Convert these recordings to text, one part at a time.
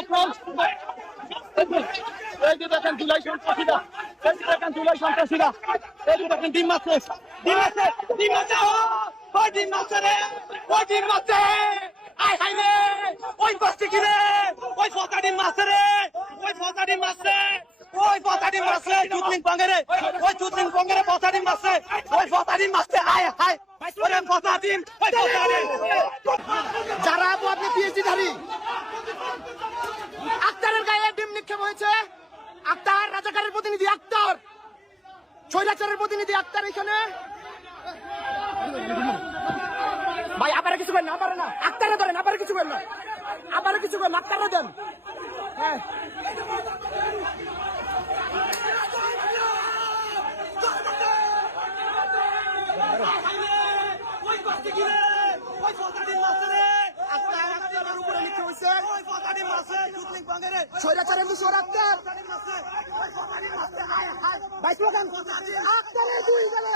উপক্রম। এই যে দেখেন জুলাই সন্ত্রাসীরা, এই যে দেখেন জুলাই সন্ত্রাসীরা, এই যে দেখেন ডিম মারছে, ডিম মারছে, ডিম মারছে, ওই ডিম মারছে রে, ওই ডিম মারছে, আয় হাই রে, ওই করছে কি রে, ওই ফটা ডিম মারছে রে, ওই ফটা ডিম মারছে, ওই ফটা ডিম মারছে, চুতলিং পঙ্গেরে, ওই চুতলিং পঙ্গেরে ফটা ডিম মারছে, ওই ফটা ডিম মারছে, আয় হাই, ওরে ফটা ডিম, ওই ফটা ডিম। যারা আপনি পিএইচডি ধারী, আক্তারের গায়ে ডিম নিক্ষেপ হয়েছে। আক্তার রাজাকারের প্রতিনিধি, আক্তার স্বৈরাচারের প্রতিনিধি, আক্তার এখানে। ভাই আবার কিছু করেন না, আবার না, আক্তারে ধরেন, আবার কিছু করেন না, আবার কিছু করেন, আক্তারে দেন। হ্যাঁ স্বৈরাচারের দোষর আক্তার, আক্তারের দুই গেলে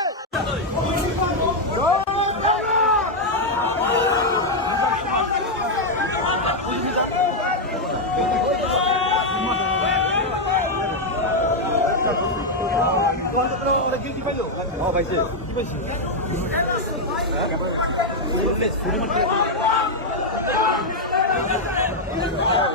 গিলটি পাইলো ও ভাইছে কি পাইছি হ্যাঁ